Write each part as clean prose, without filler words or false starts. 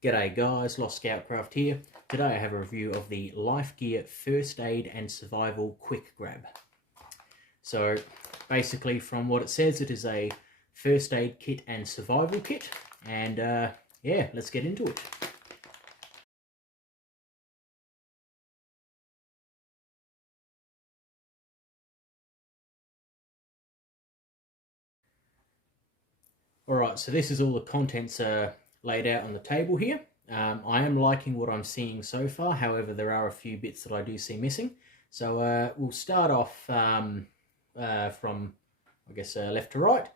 G'day guys, Lost Scoutcraft here. Today I have a review of the Life+Gear First Aid and Survival Quick Grab. So basically from what it says, it is a first aid kit and survival kit, and yeah, let's get into it. Alright, so this is all the contents laid out on the table here. I am liking what I'm seeing so far, however there are a few bits that I do see missing. So we'll start off from, I guess, left to right.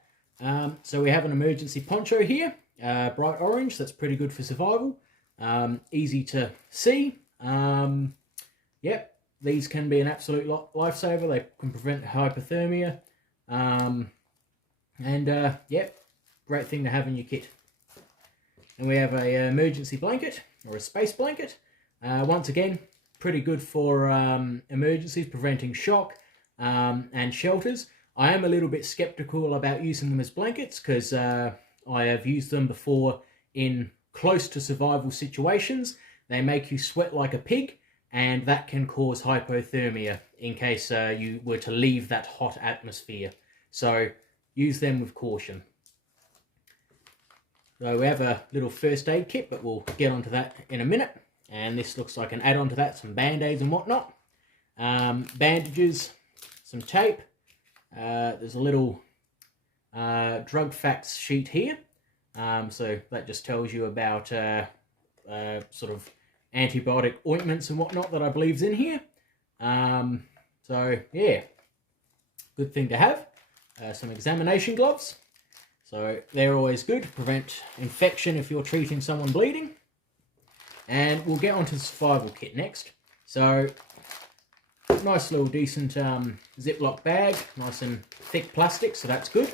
So we have an emergency poncho here, bright orange, that's pretty good for survival. Easy to see. Yep, these can be an absolute lifesaver. They can prevent hypothermia. Yep, great thing to have in your kit. And we have a emergency blanket, or a space blanket. Once again, pretty good for emergencies, preventing shock and shelters. I am a little bit skeptical about using them as blankets because I have used them before in close to survival situations. They make you sweat like a pig, and that can cause hypothermia in case you were to leave that hot atmosphere. So use them with caution. So we have a little first aid kit, but we'll get onto that in a minute. And this looks like an add-on to that, some band-aids and whatnot. Bandages, some tape. There's a little drug facts sheet here. So that just tells you about sort of antibiotic ointments and whatnot that I believe's in here. So yeah, good thing to have. Some examination gloves. So they're always good to prevent infection if you're treating someone bleeding. And we'll get onto the survival kit next. So nice little decent Ziploc bag, nice and thick plastic, so that's good.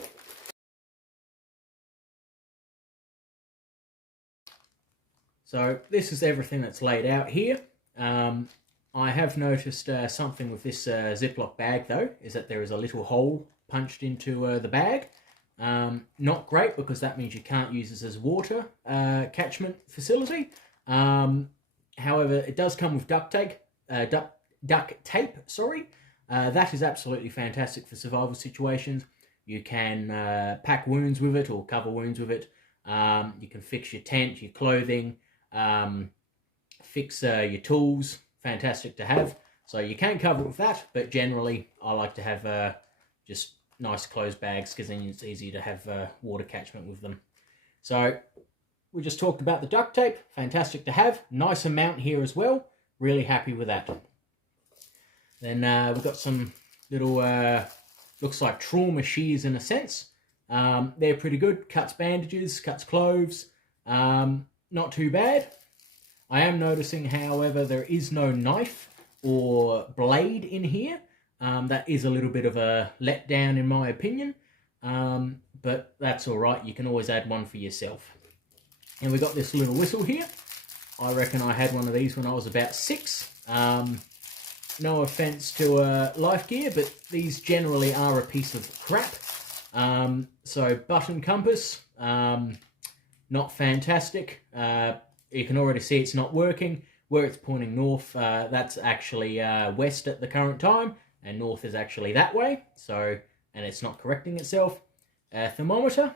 So this is everything that's laid out here. I have noticed something with this Ziploc bag though, is that there is a little hole punched into the bag. Not great, because that means you can't use this as water catchment facility. However, it does come with duct tape. That is absolutely fantastic for survival situations. You can pack wounds with it or cover wounds with it. You can fix your tent, your clothing, fix your tools. Fantastic to have. So you can cover it with that, but generally I like to have just nice closed bags, because then it's easy to have water catchment with them. So we just talked about the duct tape. Fantastic to have. Nice amount here as well. Really happy with that. Then we've got some little, looks like trauma shears in a sense. They're pretty good. Cuts bandages, cuts clothes. Not too bad. I am noticing, however, there is no knife or blade in here. That is a little bit of a letdown in my opinion, but that's alright, you can always add one for yourself. And we got this little whistle here. I reckon I had one of these when I was about 6. No offence to Life+Gear, but these generally are a piece of crap. So button compass, not fantastic. You can already see it's not working. Where it's pointing north, that's actually west at the current time. And north is actually that way, so, and it's not correcting itself. Thermometer,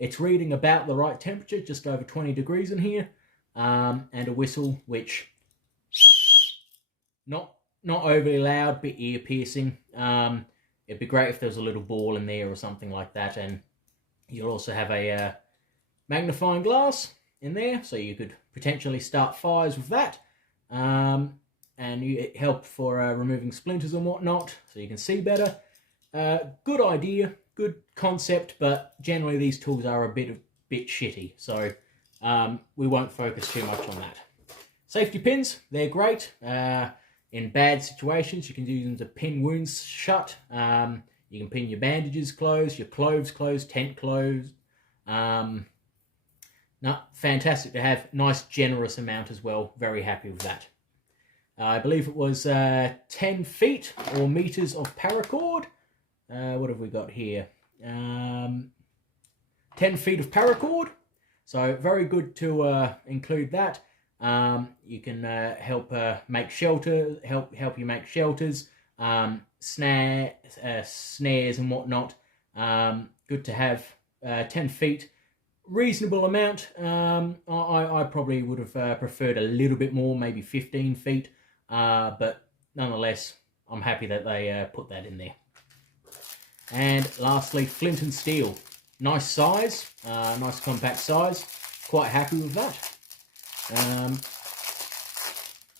it's reading about the right temperature, just over 20 degrees in here, and a whistle, which not overly loud, but ear piercing. It'd be great if there was a little ball in there or something like that, and you'll also have a magnifying glass in there, so you could potentially start fires with that. And it help for removing splinters and whatnot, so you can see better. Good idea, good concept, but generally these tools are a bit shitty, so we won't focus too much on that. Safety pins, they're great. In bad situations, you can use them to pin wounds shut. You can pin your bandages closed, your clothes closed, tent closed. No, fantastic to have. Nice, generous amount as well. Very happy with that. I believe it was 10 feet or meters of paracord. What have we got here? 10 feet of paracord. So very good to include that. You can help make shelter, help you make shelters, snares and whatnot. Good to have. 10 feet, reasonable amount. I probably would have preferred a little bit more, maybe 15 feet, but nonetheless, I'm happy that they put that in there. And lastly, flint and steel. Nice size, nice compact size. Quite happy with that.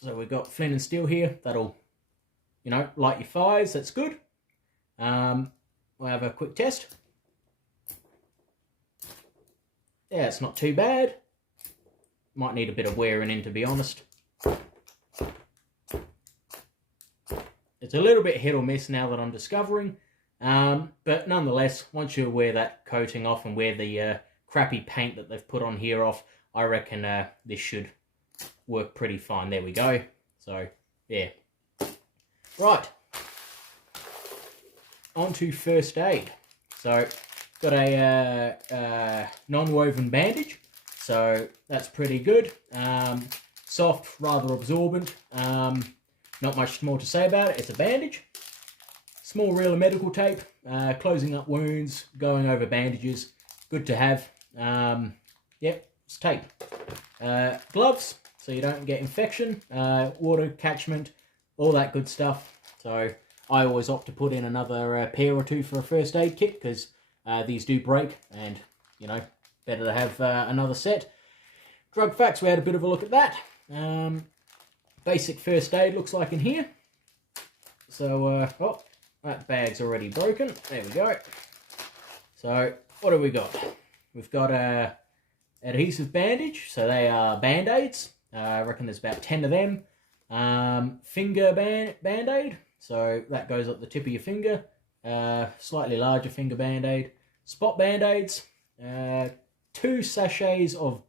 So we've got flint and steel here. That'll, light your fires. That's good. We'll have a quick test. Yeah, it's not too bad. Might need a bit of wearing in, to be honest. It's a little bit hit or miss now that I'm discovering. But nonetheless, once you wear that coating off and wear the crappy paint that they've put on here off, I reckon this should work pretty fine. There we go. So, yeah. Right. On to first aid. So, got a non-woven bandage. So, that's pretty good. Soft, rather absorbent. Not much more to say about it. It's a bandage. Small reel of medical tape. Closing up wounds. Going over bandages. Good to have. Yep, it's tape. Gloves, so you don't get infection. Water catchment. All that good stuff. So I always opt to put in another pair or two for a first aid kit because these do break and, better to have another set. Drug facts, we had a bit of a look at that. Basic first aid looks like in here. So, oh, that bag's already broken. There we go. So, what have we got? We've got a adhesive bandage. So they are band-aids. I reckon there's about 10 of them. Finger band-aid. So that goes up the tip of your finger. Slightly larger finger band-aid. Spot band-aids. 2 sachets of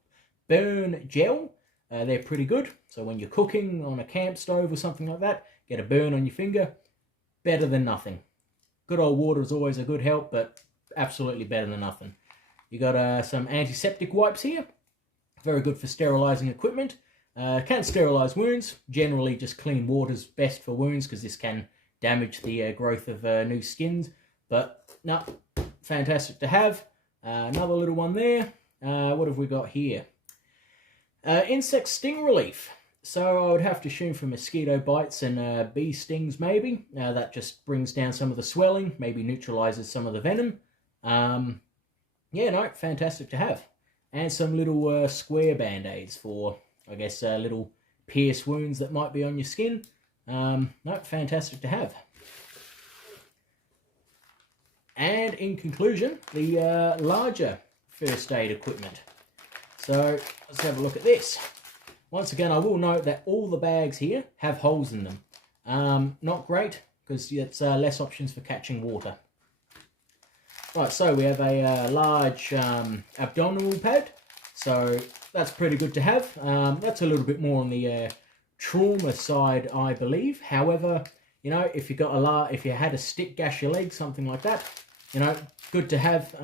burn gel. They're pretty good. So when you're cooking on a camp stove or something like that, get a burn on your finger. Better than nothing. Good old water is always a good help, but absolutely better than nothing. You got some antiseptic wipes here. Very good for sterilizing equipment. Can sterilize wounds. Generally, just clean water's best for wounds because this can damage the growth of new skins. But no, fantastic to have. Another little one there. What have we got here? Insect sting relief. So I would have to assume for mosquito bites and bee stings maybe. That just brings down some of the swelling, maybe neutralizes some of the venom. Yeah, no, fantastic to have. And some little square band-aids for, I guess, little pierce wounds that might be on your skin. No, fantastic to have. And in conclusion, the larger first aid equipment. So let's have a look at this. Once again, I will note that all the bags here have holes in them. Not great, because it's less options for catching water. Right, so we have a large abdominal pad. So that's pretty good to have. That's a little bit more on the trauma side, I believe. However, if you had a stick gash your leg, something like that, good to have.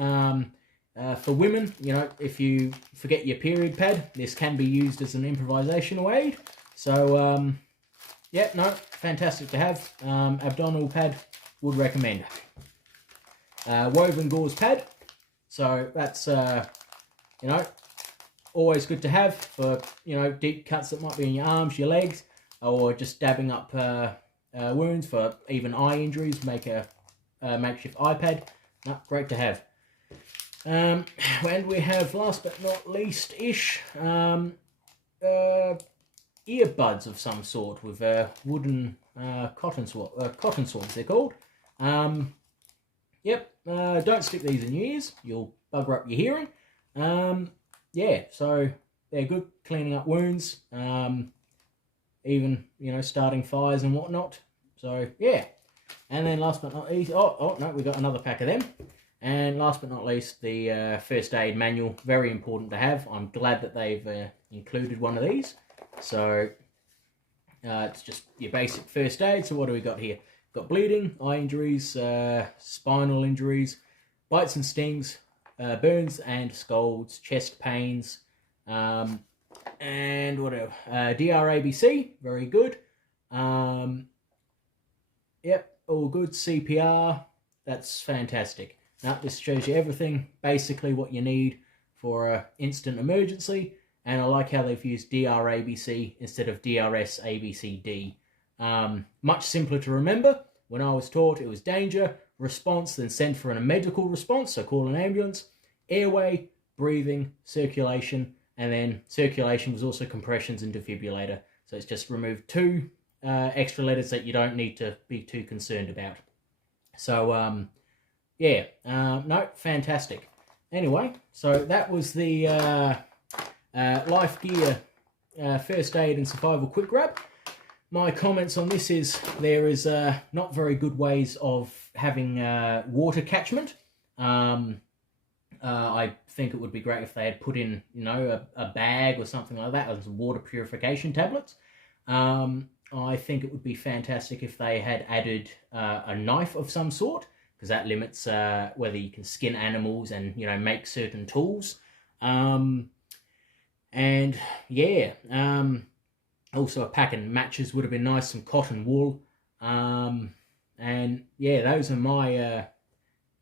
For women, if you forget your period pad, this can be used as an improvisational aid. So, yeah, no, fantastic to have. Abdominal pad, would recommend. Woven gauze pad. So that's, always good to have for, deep cuts that might be in your arms, your legs, or just dabbing up wounds for even eye injuries. Make a makeshift eye pad. No, great to have. And we have, last but not least-ish, earbuds of some sort with wooden cotton swabs, they're called. Yep, don't stick these in your ears, you'll bugger up your hearing. Yeah, so they're good cleaning up wounds, even, starting fires and whatnot. So, yeah. And then last but not least, oh no, we got another pack of them. And last but not least, the first aid manual, very important to have. I'm glad that they've included one of these. So, it's just your basic first aid. So what do we got here? Got bleeding, eye injuries, spinal injuries, bites and stings, burns and scalds, chest pains, and whatever. DRABC, very good. Yep, all good. CPR, that's fantastic. Now, this shows you everything, basically what you need for an instant emergency. And I like how they've used DRABC instead of DRS-ABCD. Much simpler to remember. When I was taught, it was danger, response, then send for a medical response, so call an ambulance, airway, breathing, circulation, and then circulation was also compressions and defibrillator. So it's just removed 2 extra letters that you don't need to be too concerned about. So, yeah, no, fantastic. Anyway, so that was the Life+Gear First Aid and Survival Quick Grab. My comments on this is there is not very good ways of having water catchment. I think it would be great if they had put in, you know, a bag or something like that, or some water purification tablets. I think it would be fantastic if they had added a knife of some sort, because that limits whether you can skin animals and, you know, make certain tools. And yeah, also a pack of matches would have been nice, some cotton wool. And yeah, those are my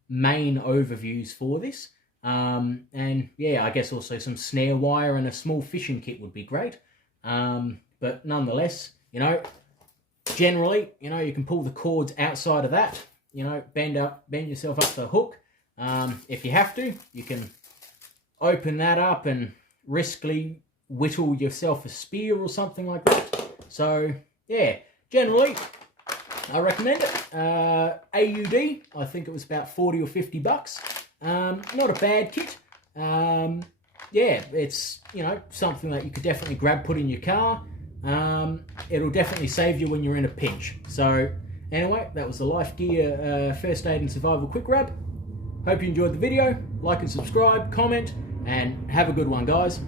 main overviews for this. And yeah, I guess also some snare wire and a small fishing kit would be great. But nonetheless, you know, generally, you know, you can pull the cords outside of that, you know, bend yourself up the hook. If you have to, you can open that up and riskily whittle yourself a spear or something like that. So yeah, generally, I recommend it. AUD, I think it was about 40 or 50 bucks. Not a bad kit. Yeah, it's, you know, something that you could definitely grab, put in your car. It'll definitely save you when you're in a pinch. So anyway, that was the Life+Gear First Aid and Survival Quick Grab. Hope you enjoyed the video. Like and subscribe, comment, and have a good one, guys.